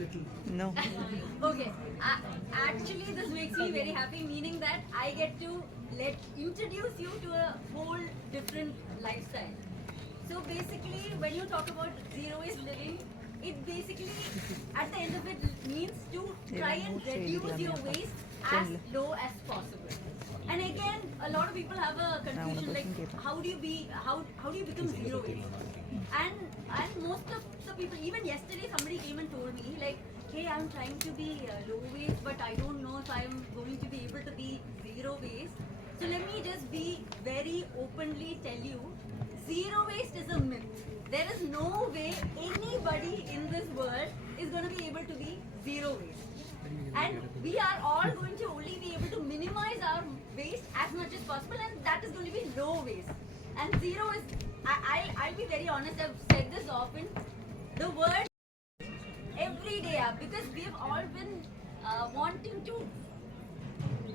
little. No. Okay. Actually, this makes me very happy, meaning that I get to introduce you to a whole different lifestyle. So basically, when you talk about zero waste living, it basically, at the end of it, means to try and reduce your waste as low as possible. And again, a lot of people have a confusion like, how do you become zero waste? And most of the people, even yesterday, somebody came and told me like, hey, I'm trying to be low waste, but I don't know if I'm going to be able to be zero waste. So let me just be very openly tell you, zero waste is a myth. There is no way anybody in this world is going to be able to be zero waste. And we are all going to only be able to minimize our waste as much as possible, and that is going to be low waste. And zero is, I'll be very honest, I've said this often, the word every day up, because we have all been wanting to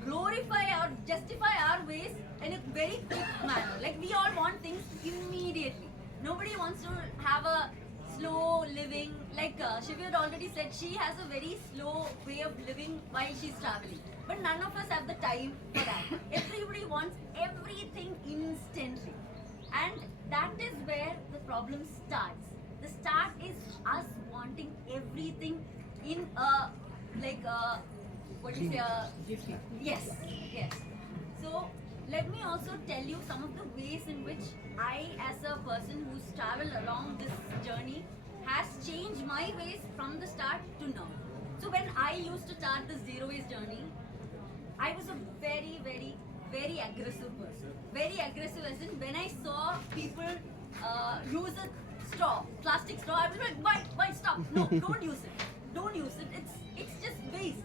glorify or justify our ways in a very quick manner. Like, we all want things immediately. Nobody wants to have a slow living. Like Shivi had already said, she has a very slow way of living while she's traveling. But none of us have the time for that. Everybody wants everything instantly. And that is where the problem starts. The start is us wanting everything in a, like a, what do you say? Yes, yes. So let me also tell you some of the ways in which I, as a person who's traveled along this journey, has changed my ways from the start to now. So when I used to start this zero waste journey, I was a very, very, very aggressive person. Very aggressive as in, when I saw people use a straw, plastic straw, I was like, why, stop, no, don't use it. Don't use it, it's just waste.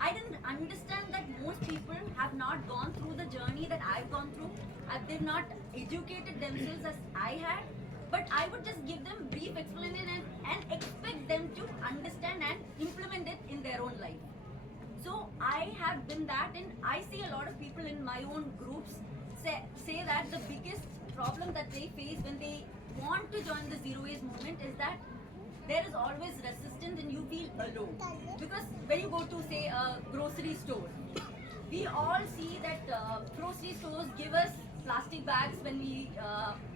I didn't understand that most people have not gone through the journey that I've gone through. They've not educated themselves as I had. But I would just give them brief explanation and expect them to understand and implement it in their own life. So I have been that, and I see a lot of people in my own groups say that the biggest problem that they face when they want to join the zero waste movement is that there is always resistance and you feel alone. Because when you go to, say, a grocery store, we all see that grocery stores give us plastic bags when we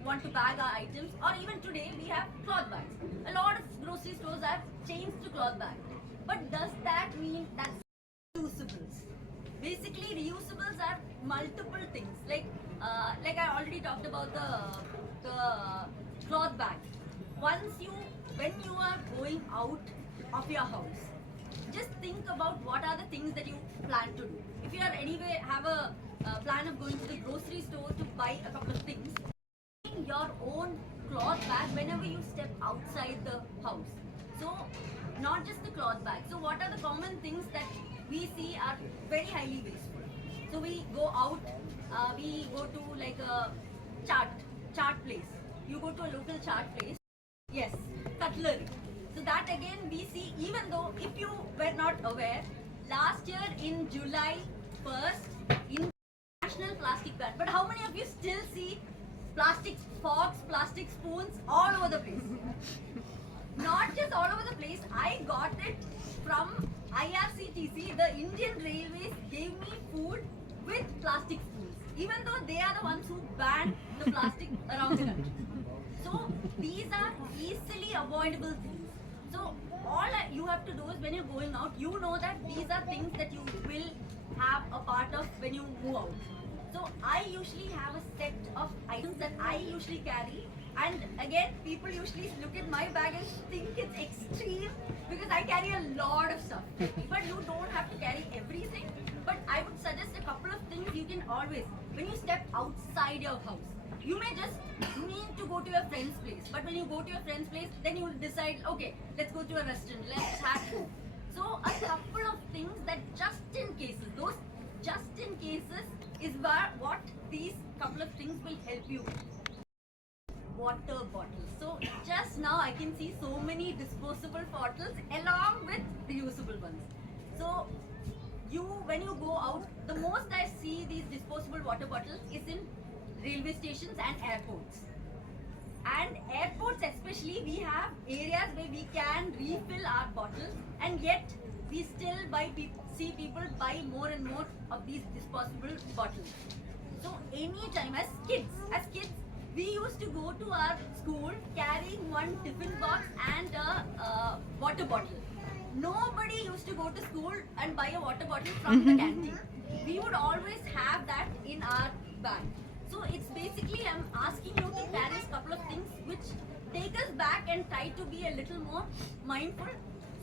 want to bag our items, or even today we have cloth bags. A lot of grocery stores have changed to cloth bags. But does that mean that's reusables? Basically, reusables are multiple things. Like I already talked about the cloth bag. When you are going out of your house, just think about what are the things that you plan to do. If you are anyway have a plan of going to the grocery store to buy a couple of things, bring your own cloth bag whenever you step outside the house. So not just the cloth bag. So what are the common things that we see are very highly wasteful? So we go out, we go to like a chaat place. You go to a local chaat place. Yes, cutlery. So that again we see, even though if you were not aware, last year in July 1st, International Plastic Ban. But how many of you still see plastic forks, plastic spoons all over the place? Not just all over the place, I got it from IRCTC. The Indian Railways gave me food with plastic spoons, even though they are the ones who banned the plastic around the country. So these are easily avoidable things. So all you have to do is, when you're going out, you know that these are things that you will have a part of when you move out. So I usually have a set of items that I usually carry. And again, people usually look at my bag and think it's extreme because I carry a lot of stuff. But you don't have to carry everything. But I would suggest a couple of things you can always, when you step outside your house, you may just need to go to your friend's place. But when you go to your friend's place, then you will decide, okay, let's go to a restaurant, let's have food. So a couple of things that just in cases, those just in cases is what these couple of things will help you with. Water bottles. So just now I can see so many disposable bottles along with reusable ones. So when you go out, the most I see these disposable water bottles is in railway stations and airports. And airports especially. actually we have areas where we can refill our bottles, and yet we still see people buy more and more of these disposable bottles. So anytime as kids, we used to go to our school carrying one tiffin box and a water bottle. Nobody used to go to school and buy a water bottle from the canteen. We would always have that in our bag. So it's basically I'm asking you to carry a couple of things which take us back and try to be a little more mindful.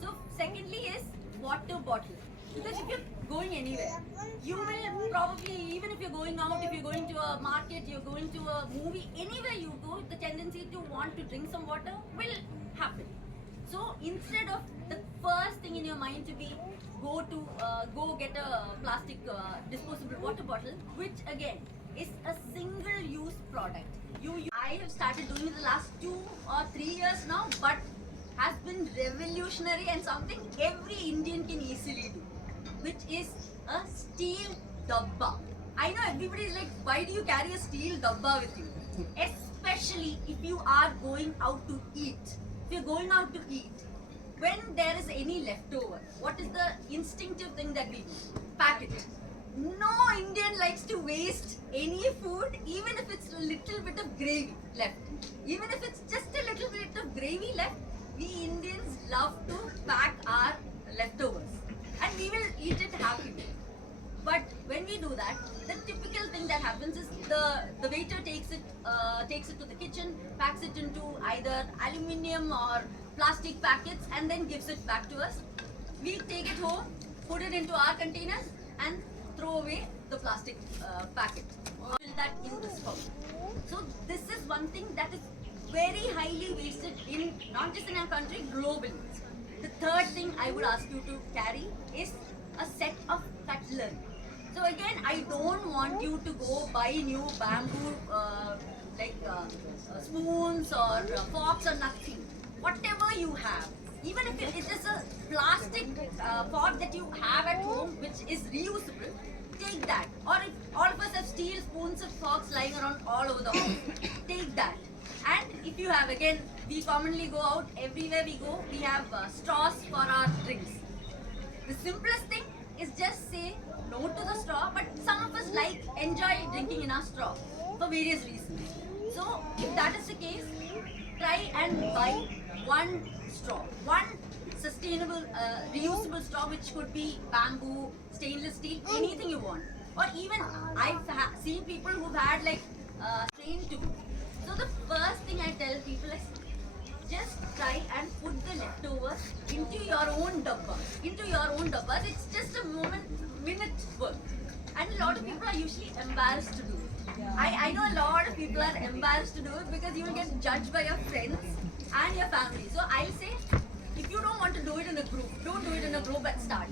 So secondly is water bottle. Because if you're going anywhere, you will probably, even if you're going out, if you're going to a market, you're going to a movie, anywhere you go, the tendency to want to drink some water will happen. So instead of the first thing in your mind to be go get a plastic disposable water bottle, which again is a single use product. I have started doing it the last 2 or 3 years now, but has been revolutionary and something every Indian can easily do, which is a steel dabba. I know everybody is like, why do you carry a steel dabba with you? Especially if you are going out to eat. If you're going out to eat, when there is any leftover, what is the instinctive thing that we do? Pack it. No Indian likes to waste any food, even if it's a little bit of gravy left. Even if it's just a little bit of gravy left, we Indians love to pack our leftovers and we will eat it happily. But when we do that, the typical thing that happens is the waiter takes it to the kitchen, packs it into either aluminium or plastic packets, and then gives it back to us. We take it home, put it into our containers, and throw away the plastic packet. Fill that in the spout. So this is one thing that is very highly wasted in not just in our country, globally. The third thing I would ask you to carry is a set of cutlery. So again, I don't want you to go buy new bamboo spoons or forks or nothing. Whatever you have, even if it is a plastic fork that you have at home which is reusable, take that. Or if all of us have steel spoons and forks lying around all over the house, take that. And if you have, again, we commonly go out, everywhere we go, we have straws for our drinks. The simplest thing is just say no to the straw, but some of us enjoy drinking in our straw for various reasons. So if that is the case, try and buy one straw, one sustainable, reusable straw, which could be bamboo, stainless steel, anything you want. Or even I've seen people who've had train tube. So the first thing I tell people is just try and put the leftovers into your own dabbas. It's just a minute work. And a lot of people are usually embarrassed to do it. I know a lot of people are embarrassed to do it because you will get judged by your friends and your family. So I'll say, if you don't want to do it in a group, don't do it in a group at start.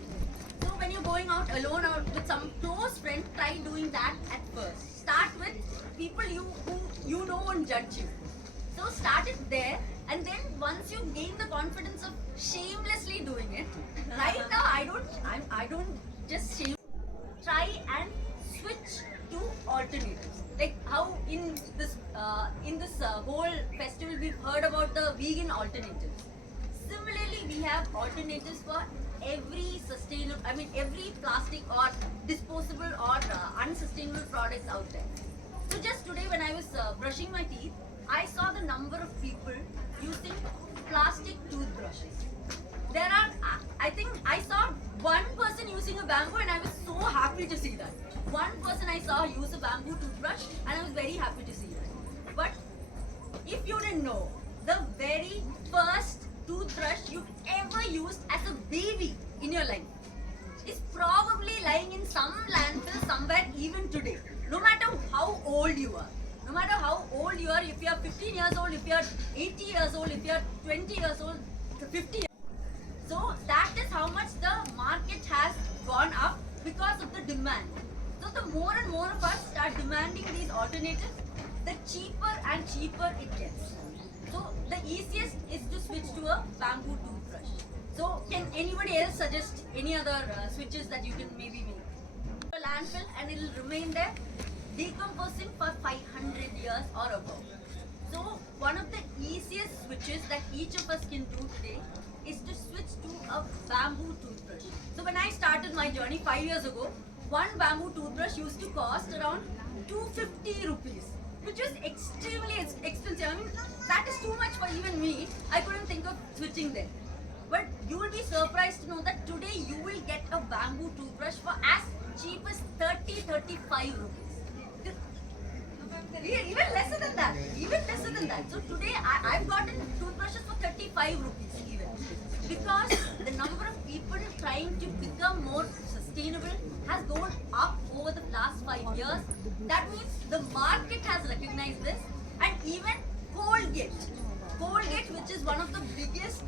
So when you're going out alone or with some close friend, try doing that at first. Start with people who you know won't judge you. So start it there, and then once you gain the confidence of shamelessly doing it, right now I don't just shame. Try and switch to alternatives. Like how in this whole festival we've heard about the vegan alternatives. Similarly, we have alternatives for every every plastic or disposable or unsustainable products out there. So just today when I was brushing my teeth, I saw the number of people using plastic toothbrushes. I think I saw one person using a bamboo, and I was so happy to see that. One person I saw use a bamboo toothbrush, and I was very happy to see that. But if you didn't know, the very first toothbrush you've ever used as a baby in your life is probably lying in some landfill somewhere even today. No matter how old you are. No matter how old you are, if you are 15 years old, if you are 80 years old, if you are 20 years old, 50 years old. So that is how much the market has gone up because of the demand. So the more and more of us start demanding these alternatives, the cheaper and cheaper it gets. So the easiest is to switch to a bamboo toothbrush. So can anybody else suggest any other switches that you can maybe make? A landfill, and it will remain there decomposing for 500 years or above. So one of the easiest switches that each of us can do today is to switch to a bamboo toothbrush. So when I started my journey 5 years ago, one bamboo toothbrush used to cost around 250 rupees, which was extremely expensive. I mean, that is too much for even me. I couldn't think of switching there. But you will be surprised to know that today you will get a bamboo toothbrush for as cheap as 30-35 rupees. Even lesser than that. Even lesser than that. So today I've gotten toothbrushes for 35 rupees even. Because the number of people trying to become more sustainable has gone up over the last 5 years. That means the market has recognized this, and even Colgate, which is one of the biggest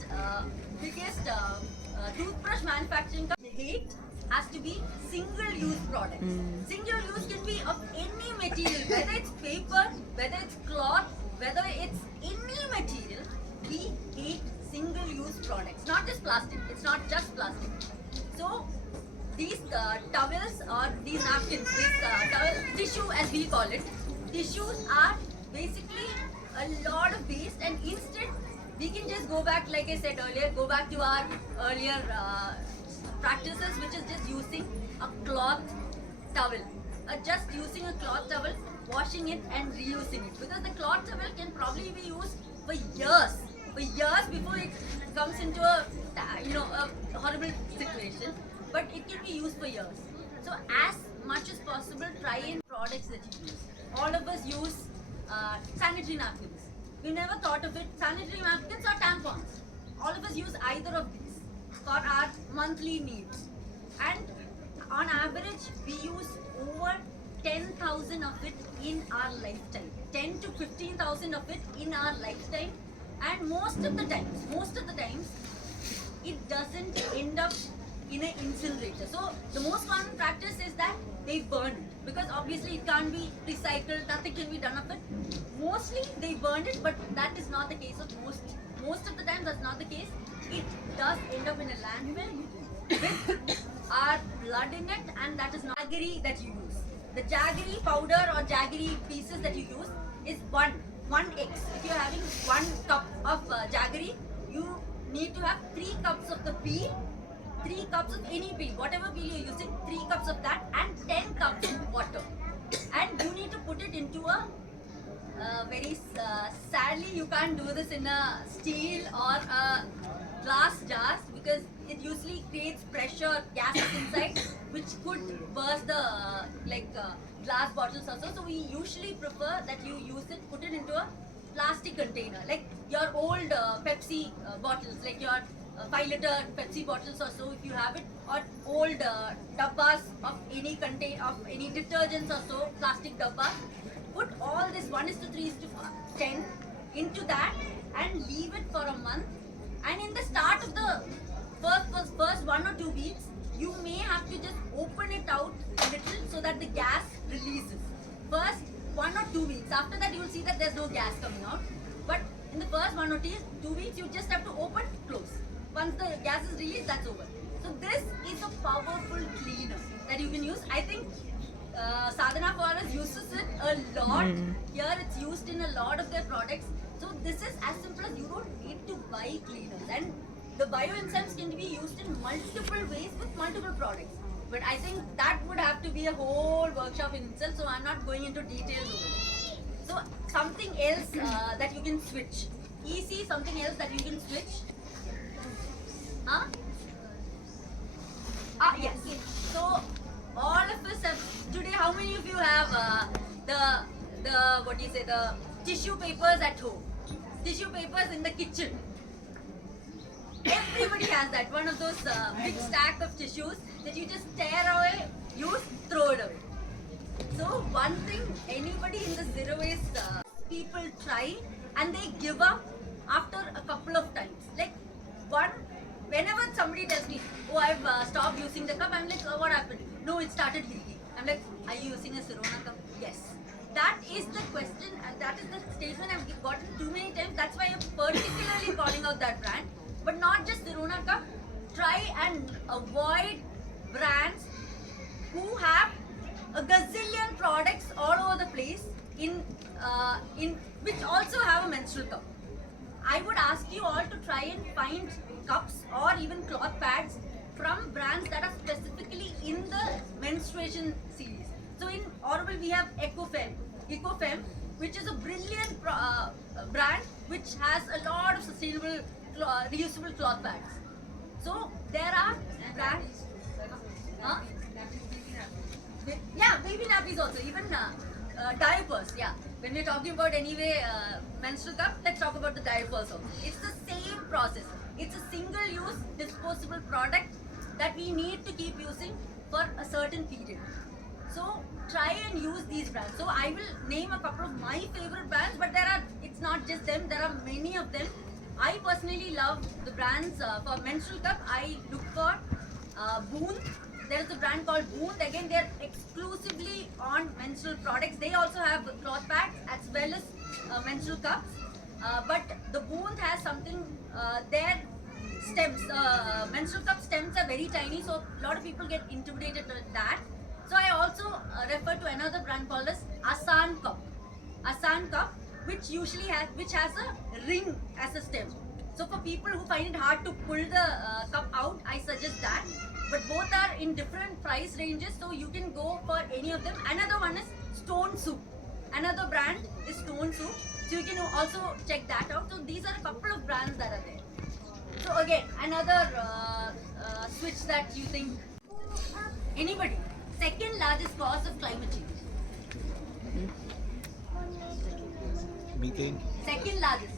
toothbrush manufacturing company, has to be single-use products. Single-use can be of any material, whether it's paper, whether it's cloth, whether it's any material. We hate single-use products, not just plastic. It's not just plastic. So these towels or these napkins, tissue as we call it, tissues are basically a lot of waste, and instead we can just go back, like I said earlier, go back to our earlier practices, which is just using a cloth towel, just using a cloth towel, washing it and reusing it, because the cloth towel can probably be used for years before it comes into a a horrible situation, but it can be used for years. So as much as possible, try in products that you use. All of us use sanitary napkins. We never thought of it, sanitary napkins or tampons. All of us use either of these for our monthly needs, and on average we use over 10,000 of it in our lifetime. 10 to 15,000 of it in our lifetime, and most of the times it doesn't end up in an incinerator. So the most common practice is that they burn it, because obviously it can't be recycled, nothing can be done of it. Mostly they burn it, but that is not the case of most of the time. That's not the case. It does end up in a landfill with our blood in it, and that is not jaggery that you use. The jaggery powder or jaggery pieces that you use is one X. If you're having 1 cup of jaggery, you need to have 3 cups of the peel, 3 cups of any peel, whatever peel you're using, 3 cups of that, and 10 cups of water. And you need to put it into a very sadly you can't do this in a steel or a glass jars, because it usually creates pressure, gases inside, which could burst the glass bottles also. So we usually prefer that you use it, put it into a plastic container, like your old Pepsi bottles, like your 5-liter Pepsi bottles or so, if you have it, or old dabbas of any detergents or so, plastic dabbas. Put all this 1:3:10 into that and leave it for a month. And in the start of the first 1 or 2 weeks, you may have to just open it out a little so that the gas releases. First 1 or 2 weeks. After that, you will see that there's no gas coming out. But in the first 1 or 2 weeks, you just have to open, close. Once the gas is released, that's over. So this is a powerful cleaner that you can use. I think Sadhana Forest uses it a lot. Here it's used in a lot of their products. So this is as simple as you don't need to buy cleaners. And the bioenzymes can be used in multiple ways with multiple products. But I think that would have to be a whole workshop in itself, so I'm not going into details over it. So something else that you can switch. Easy, something else that you can switch. Yes. So all of us have today. How many of you have the tissue papers at home? Tissue papers in the kitchen. Everybody has that. One of those big stack of tissues that you just tear away, use, throw it away. So one thing anybody in the zero waste people try and they give up after a couple of times. Like whenever somebody tells me, oh, I've stopped using the cup, I'm like, oh, what happened? No, it started leaking. I'm like, are you using a Sirona cup? Yes. That is the question, and that is the statement I've gotten too many times. That's why I'm particularly calling out that brand. But not just Sirona cup. Try and avoid brands who have a gazillion products all over the place in which also have a menstrual cup. I would ask you all to try and find cups or even cloth pads from brands that are specifically in the menstruation series. So in Aurobill we have Ecofem, which is a brilliant brand which has a lot of sustainable reusable cloth pads. So there are brands. Huh? Yeah, baby nappies also, even diapers. Yeah, when we're talking about anyway menstrual cup, let's talk about the diapers also. It's the same process. It's a single-use disposable product that we need to keep using for a certain period. So try and use these brands. So I will name a couple of my favorite brands, but it's not just them. There are many of them. I personally love the brands for menstrual cup. I look for Boon. There is a brand called Boon. Again, they are exclusively on menstrual products. They also have cloth pads as well as menstrual cups. But the Boon has something. Their stems, menstrual cup stems are very tiny, so a lot of people get intimidated with that. So I also refer to another brand called as Asan Cup. Asan Cup, which has a ring as a stem. So for people who find it hard to pull the cup out, I suggest that. But both are in different price ranges, so you can go for any of them. Another one is Stone Soup. Another brand is Stone Soup, so you can also check that out. So these are a couple of brands that are there. So again, another switch that you think anybody. Second largest cause of climate change. Methane. Second largest.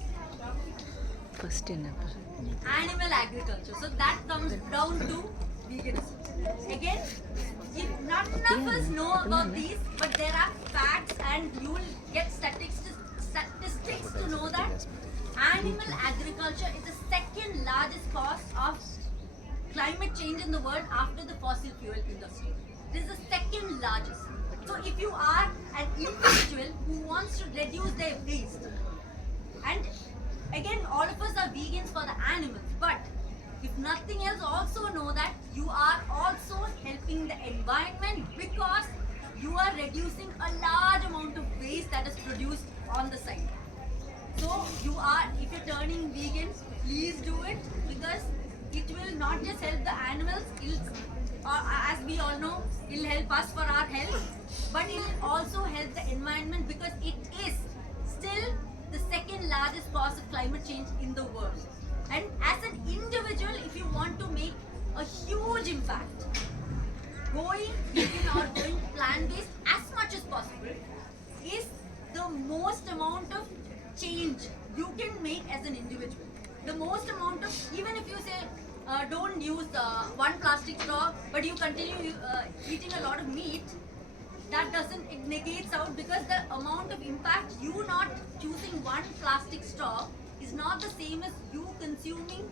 First in Animal agriculture. So that comes down to veganism. Again, if none of us know about these, but there are facts and you will get statistics to know that animal agriculture is the second largest cause of climate change in the world after the fossil fuel industry. It is the second largest. So if you are an individual who wants to reduce their waste, and again, all of us are vegans for the animals, but if nothing else, also know that you are also helping the environment because you are reducing a large amount of waste that is produced on the side. So if you're turning vegan, please do it because it will not just help the animals, as we all know, it will help us for our health, but it will also help the environment because it is still the second largest cause of climate change in the world. And as an individual, if you want to make a huge impact, going vegan or going plant-based as much as possible is the most amount of change you can make as an individual. The most amount of, even if you say don't use one plastic straw, but you continue eating a lot of meat, that doesn't, it negates out because the amount of impact you not choosing one plastic straw is not the same as you consuming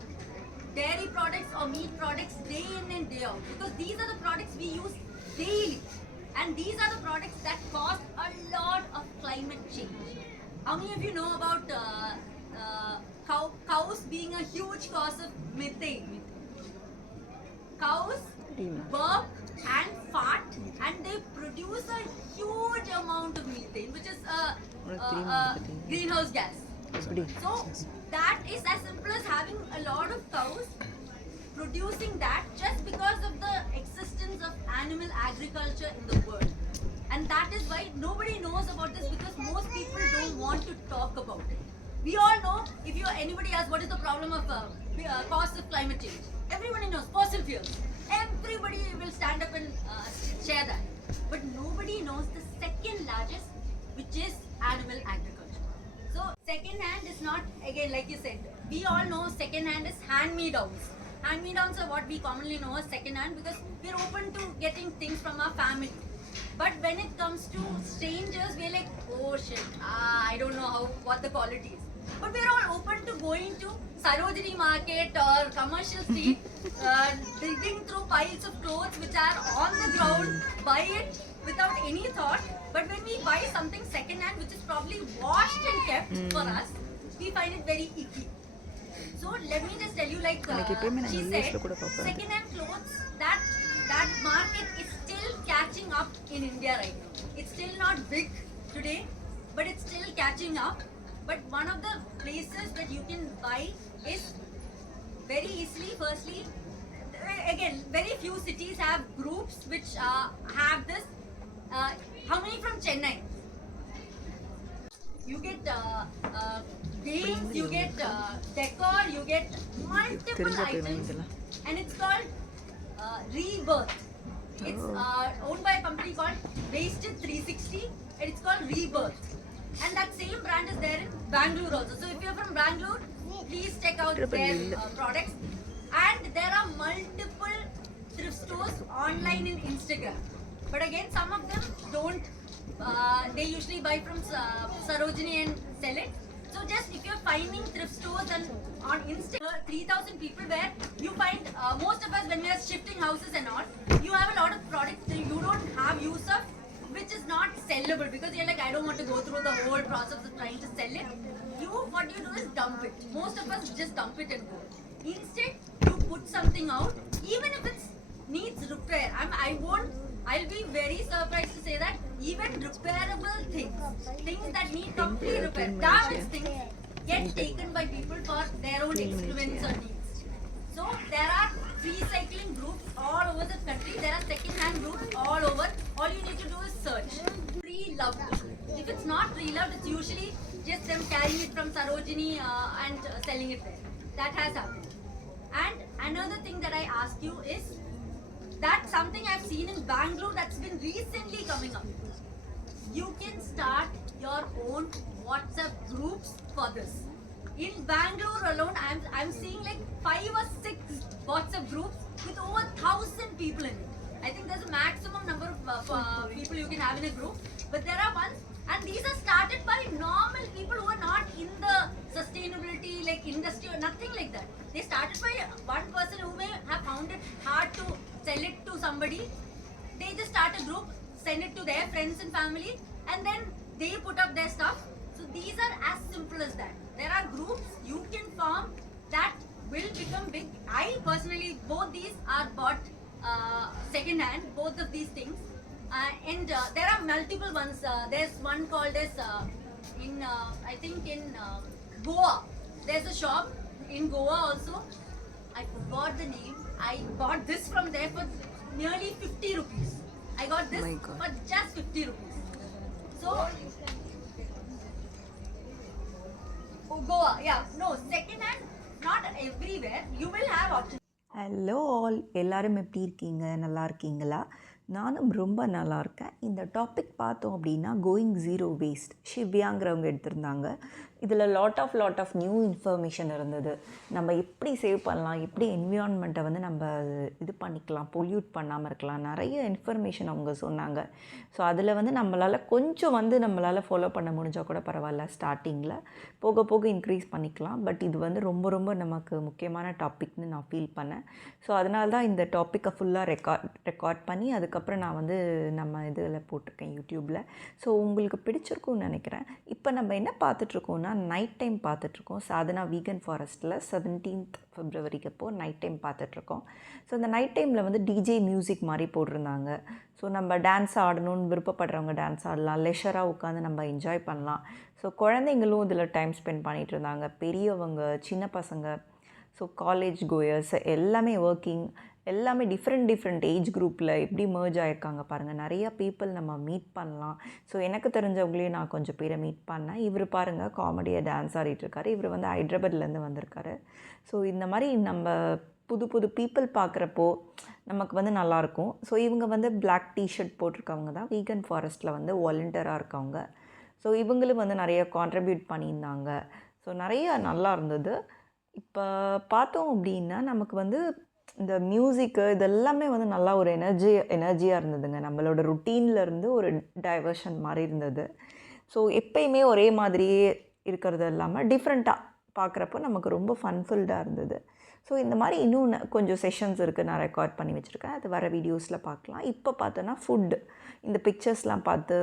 dairy products or meat products day in and day out, because these are the products we use daily and these are the products that cause a lot of climate change. How many of you know about cows being a huge cause of methane? Cows burp and fart and they produce a huge amount of methane, which is a greenhouse gas. So that is as simple as having a lot of cows producing that just because of the existence of animal agriculture in the world. And that is why nobody knows about this, because most people don't want to talk about it. We all know, if anybody asks what is the problem of cause of climate change, everybody knows fossil fuels. Everybody will stand up and share that. But nobody knows the second largest, which is animal agriculture. So second hand is not, again, like you said, we all know second hand is hand-me-downs. Hand-me-downs are what we commonly know as second hand because we're open to getting things from our family. But when it comes to strangers, we're like, oh shit, I don't know what the quality is. But we're all open to going to Sarojini Market or commercial street, digging through piles of clothes which are on the ground, buy it without any thought. But when we buy something second hand, which is probably washed and kept for us, we find it very icky. So let me just tell you, like she said, second hand clothes, that market is still catching up in India right now. It's still not big today, but it's still catching up. But one of the places that you can buy is very easily. Firstly, again, very few cities have groups which have this. How many from Chennai? You get games, you get decor, you get multiple items, and it's called Rebirth. It's owned by a company called Wasted 360, and it's called Rebirth. And that same brand is there in Bangalore also. So if you're from Bangalore, please check out their products. And there are multiple thrift stores online in Instagram. But again, some of them don't. They usually buy from Sarojini and sell it. So just if you're finding thrift stores and on Instagram, 3,000 people where you find most of us when we are shifting houses and all, you have a lot of products that you don't have use of, which is not sellable because you're like, I don't want to go through the whole process of trying to sell it. What you do is dump it. Most of us just dump it and go. Instead, you put something out, even if it needs repair. I'll be very surprised to say that even repairable things that need complete repair, damaged things, get taken by people for their own experiments or needs. So there are recycling groups all over the country. There are second-hand groups all over. All you need to do is search. Pre-loved. If it's not pre-loved, it's usually just them carrying it from Sarojini and selling it there. That has happened. And another thing that I ask you is that something I've seen in Bangalore that's been recently coming up. You can start your own WhatsApp groups for this. In Bangalore alone, I'm seeing like 5 or 6 WhatsApp groups with over 1,000 people in it. I think there's a maximum number of people you can have in a group, but there are ones, and these are started by normal people who are not in the sustainability like industry or nothing like that. They started by one person who may have found it hard to sell it to somebody. They just start a group, send it to their friends and family, and then they put up their stuff. So these are as simple as that. There are groups you can form that will become big. I personally, both these are bought second hand, both of these things. And there are multiple ones. There's one called as I think in Goa. There's a shop in Goa also. I forgot the name. I bought this from there for nearly 50 rupees. I got this for just 50 rupees. So, Goa, yeah, no, second hand, not everywhere. You will have options. Hello all, எல்லோரும் எப்படி இருக்கீங்க? நல்லா இருக்கீங்களா? நானும் ரொம்ப நல்லா இருக்கேன். இந்த டாபிக் பார்த்தோம் அப்படின்னா கோயிங் ஜீரோ வேஸ்ட் ஷிவ்யாங்கிறவங்க எடுத்திருந்தாங்க. இதில் லாட் ஆஃப் நியூ இன்ஃபர்மேஷன் இருந்தது. நம்ம எப்படி சேவ் பண்ணலாம், எப்படி என்விரான்மெண்ட்டை வந்து நம்ம இது பண்ணிக்கலாம், பொல்யூட் பண்ணாமல் இருக்கலாம், நிறைய இன்ஃபர்மேஷன் அவங்க சொன்னாங்க. ஸோ அதில் வந்து நம்மளால் ஃபாலோ பண்ண முடிஞ்சால் கூட பரவாயில்ல, ஸ்டார்டிங்கில் போக போக இன்க்ரீஸ் பண்ணிக்கலாம். பட் இது வந்து ரொம்ப நமக்கு முக்கியமான டாபிக்னு நான் ஃபீல் பண்ணேன். ஸோ அதனால தான் இந்த டாப்பிக்கை ஃபுல்லாக ரெக்கார்ட் பண்ணி அதுக்கப்புறம் நான் வந்து நம்ம இதில் போட்டிருக்கேன் யூடியூப்பில். ஸோ உங்களுக்கு பிடிச்சிருக்கும்னு நினைக்கிறேன். இப்போ நம்ம என்ன பார்த்துட்ருக்கோன்னா நைட் டைம் பார்த்துட்ருக்கோம். சாதனா வீகன் ஃபாரஸ்ட்டில் 17th February அப்போது நைட் டைம் பார்த்துட்ருக்கோம். ஸோ இந்த நைட் டைமில் வந்து டிஜே மியூசிக் மாதிரி போட்டிருந்தாங்க. ஸோ நம்ம டான்ஸ் ஆடணும்னு விருப்பப்படுறவங்க டான்ஸ் ஆடலாம், லெஷராக உட்காந்து நம்ம என்ஜாய் பண்ணலாம். ஸோ குழந்தைங்களும் இதில் டைம் ஸ்பெண்ட் பண்ணிகிட்டு இருந்தாங்க, பெரியவங்க, சின்ன பசங்க, ஸோ காலேஜ் கோயர்ஸ் எல்லாமே ஒர்க்கிங், எல்லாமே டிஃப்ரெண்ட் ஏஜ் குரூப்பில் எப்படி மர்ஜ் ஆகிருக்காங்க பாருங்கள். நிறையா பீப்புள் நம்ம மீட் பண்ணலாம். ஸோ எனக்கு தெரிஞ்சவங்களையும் நான் கொஞ்சம் பேரை மீட் பண்ணேன். இவர் பாருங்கள் காமெடியாக டான்ஸ் ஆடிட்டுருக்காரு. இவர் வந்து ஹைதராபாத்லேருந்து வந்திருக்காரு. ஸோ இந்த மாதிரி நம்ம புது பீப்புள் பார்க்குறப்போ நமக்கு வந்து நல்லாயிருக்கும். ஸோ இவங்க வந்து பிளாக் டிஷர்ட் போட்டிருக்கவங்க தான் வீகன் ஃபாரஸ்ட்டில் வந்து வாலண்டியராக இருக்கவங்க. ஸோ இவங்களும் வந்து நிறைய கான்ட்ரிபியூட் பண்ணியிருந்தாங்க. ஸோ நிறைய நல்லா இருந்தது. இப்போ பார்த்தோம் அப்படின்னா நமக்கு வந்து இந்த மியூசிக்கு இதெல்லாமே வந்து நல்லா ஒரு எனர்ஜியாக இருந்ததுங்க. நம்மளோட ருட்டீன்லேருந்து ஒரு டைவர்ஷன் மாதிரி இருந்தது. ஸோ எப்பயுமே ஒரே மாதிரியே இருக்கிறது இல்லாமல் டிஃப்ரெண்ட்டாக பார்க்குறப்போ நமக்கு ரொம்ப ஃபன்ஃபுல்டாக இருந்தது. ஸோ இந்த மாதிரி இன்னும் கொஞ்சம் செஷன்ஸ் இருக்குது, நான் ரெக்கார்ட் பண்ணி வச்சுருக்கேன். அது வர வீடியோஸில் பார்க்கலாம். இப்போ பார்த்தோன்னா ஃபுட்டு, இந்த பிக்சர்ஸ்லாம் பார்த்து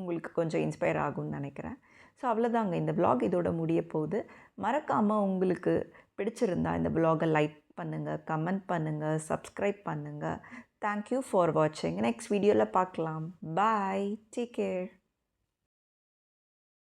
உங்களுக்கு கொஞ்சம் இன்ஸ்பயர் ஆகும்னு நினைக்கிறேன். ஸோ அவ்வளோதாங்க, இந்த vlog இதோட முடிய போகுது. மறக்காமல் உங்களுக்கு பிடிச்சிருந்தா இந்த vlog-ஐ லைக் பண்ணுங்கள், கமெண்ட் பண்ணுங்கள், சப்ஸ்கிரைப் பண்ணுங்கள். தேங்க்யூ ஃபார் வாட்சிங். நெக்ஸ்ட் வீடியோவில் பார்க்கலாம். பாய், டேக் கேர்.